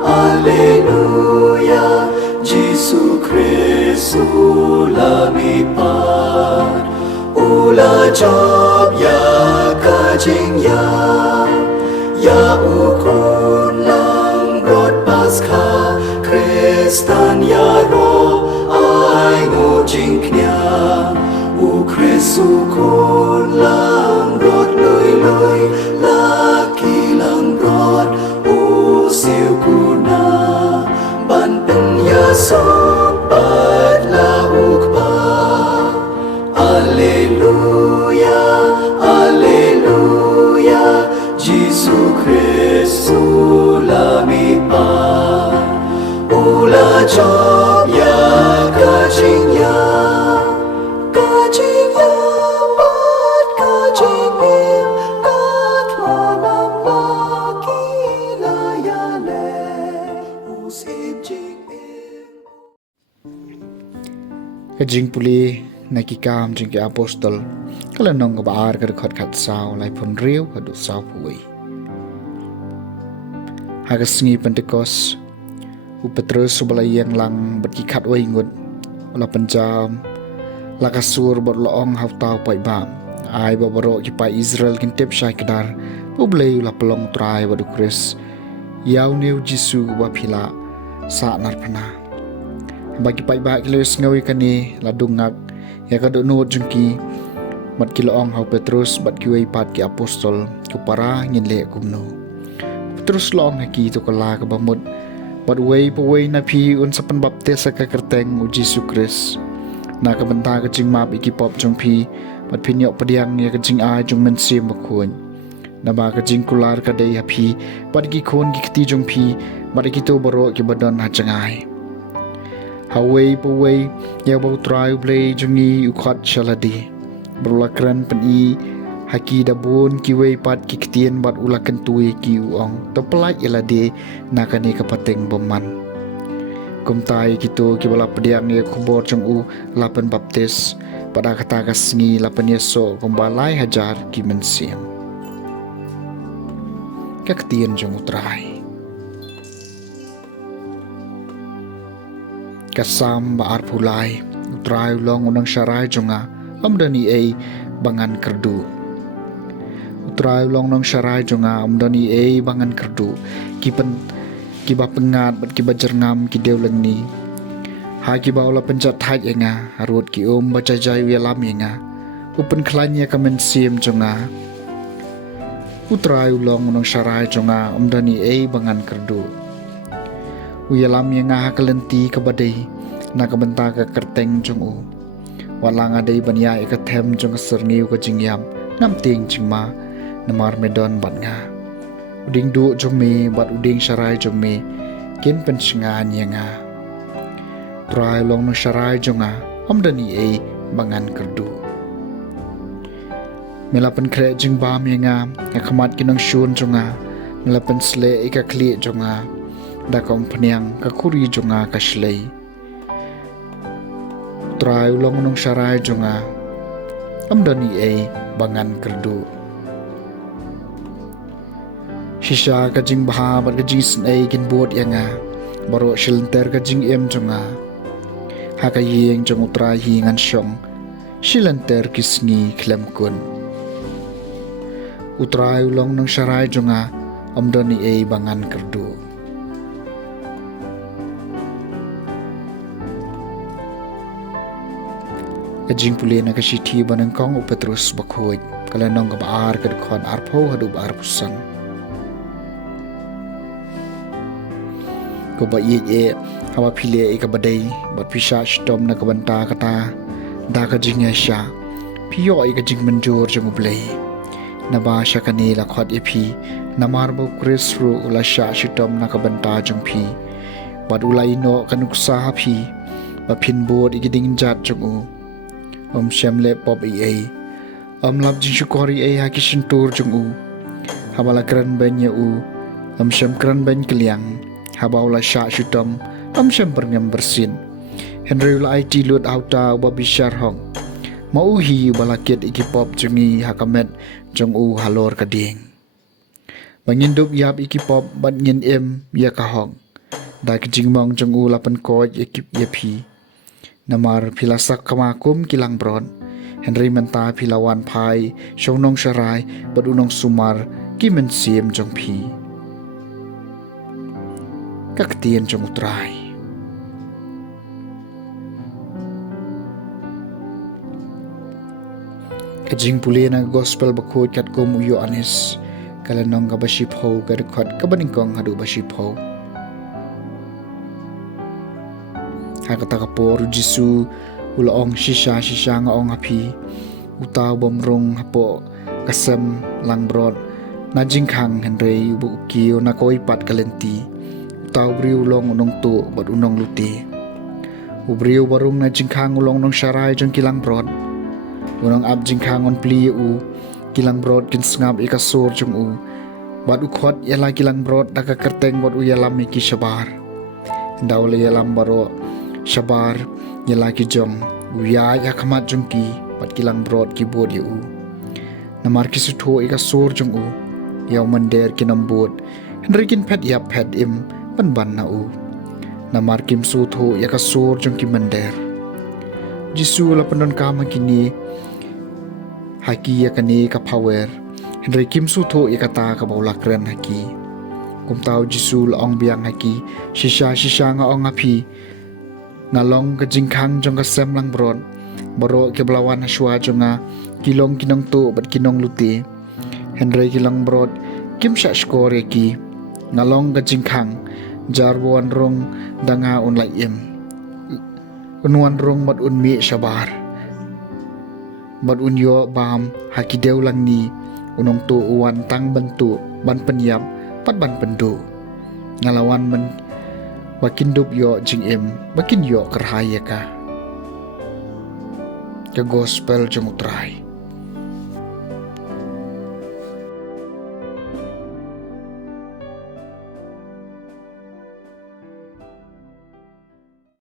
Alleluia, Gesù Cristo lumipad, ula job ya kajing ya ukun lang rod Paskha, Kristan ya ro ai ngo jing knya, u Kristu kun lang rod lui laki lang rod u siu kuna ban pen ya sobat la ukpa. Alleluia, Alleluia, Gesù Cristo lumipad, ula job ya kajing ya pat kajing im kat lanam laki layale usim jing im. Jingpule nakikam jing ke apostol kala nong ka baar ka khot khat saw lai phun riu ka du saw pui haga sngi pentekos u petrus subalayang lang baki khat wai ngut la panjam la kasur bor loong hau taw pai ba ai babaro ki pa Israel kin tep shai kadar ublei la pelong trai wadu kris yaw neu jisu wa phila sa nar phana bagi pai ba kilos ngawi kani la dungak ya kadu nuot jungki mat kiloong hau Petrus bat kiwei pat ki apostol ku para ngin le kumno Petrus long haki to kala ka bamut bat wei na phi un sapan baptis ka kerteng u Jesu Kris na ka banta ka jing map iki pop jong phi bat phi nyok padiang ni ka jing ai jong men sim bakhuan na ba ka jing kular ka dei ha phi bat ki khon ki kti jong phi bat ki to baro ki badon ha changai Hawai pawai ya bau trai blai jungi ukhat shaladi berulakran peni haki dabun kiwei pat kiktien bat ulakan tui ki uong to pelai elade nakani kapateng boman kumtai kito kibala pediang ye khubor jong u lapan baptis pada kata kasngi lapan yeso kumbalai hajar ki mensiam kaktien jong utrai kasam baar pulai utrai long unang syarai jonga amdani ai bangan kerdu utrai long nang syarai jonga amdani ai bangan kerdu kiba pengat bat kiba jernam ki deuleng ni ha kiba ola penjat haj enga harut ki baca jai welam enga upen klanya kamen sim jonga utrai long nang syarai jonga amdani ai bangan kerdu Uyalam yang ngah kelenti kabadai na kabenta ka kerteng jong u walang adai bania ka them jong serniu ka jingyam nam ting jingma namar medon bat nga uding du jong me bat uding syarai jong me kin pensingan yang nga trai long no syarai jong a amdani ai bangan kerdu melapan kre jing bam yang nga khamat kinang shun jong a melapan sle ka kli jong a da kompanyang kakuri jonga kaslei trai ulong nong syarai jonga amdani ai bangan kerdu shisha kajing baha bat kajing snai kin bot yanga baro shilter kajing em jonga hakayeng jong utrai hingan syong shilenter kisngi klem kun utrai ulong nong syarai jonga amdani ai bangan kerdu Jingpule na kasiti ba Nyngkong u Petrus bakhoy kala nong ka baar ka khon arpho hadu bar pusan ko ba ye hawa phile ka badai bat pisha stom na ka banta kata da ka jingya sha phiyo ka jing manjor jong blai na ba sha kani la khot e phi namar bo Kris ru ula sha stom na ka banta jong phi bat ulai no kanuksa ha phi ba phin bod igiding jat jong u shamle pop ai lap jing shukori ai hakishin tur jung u habala kran banya u sham kran ban kliang habaula sha shutam sham perngam bersin henry la it lut auta ba bishar hong mau hi balakit iki pop jungi hakamet jung u halor kading Bangindup yap ikipop bat ngin ya kahong. Da kejingmong jong u lapan koj ikip pi. Namar pilasak kamakum kilang bron. Henry menta pilawan pai syawnong syarai bat unong sumar kimen siem jong pi. Kaktian jong utrai. Jingpule na gospel bakut kat ko muyo anis kalanong ka basip ho kadukot kabaningkong hadu basip ho. Hakata kapor Jisu ulaong shisha nga ong api utaw bomrong hapo kasem lang brod na jingkang henry buki na koipat kalenti utaw briu long unong tu bat unong luti ubriu barung na jingkang ulong nong syarai jong kilang brod unong ab jingkang on pli u kilang brod kin sngab ikasur jong u bat ukhot yala kilang brod daka kerteng bat u yalam iki syabar daw le yalam baro syabar yala ki jong uya ya kamat jong ki bat kilang brod ki bod u namar ki sutho ikasur jong u yaw mander kinambot henrikin pet yap pet im ban na u namar kim sutho yakasur jong ki mander Jisu la pandon kama kini haki yakani ka power henry kim sutho yakata ka baulakren haki kumtau Jisu la ong biang haki shisha nga ong api ngalong ka jingkang jong ka sem lang bron baro ke belawan haswa jonga kilong kinong tu bat kinong luti henry kilang brod kim sha skor ki ngalong ka jingkang jarwan rong danga unlai im unwan rong mat unmi syabar mat unyo bam hakideu lang ni unong tu uwan tang bentu ban penyap pat ban pendu ngalawan men bakin dup yo jing im bakin yo kerhaya ka ke gospel jong utrai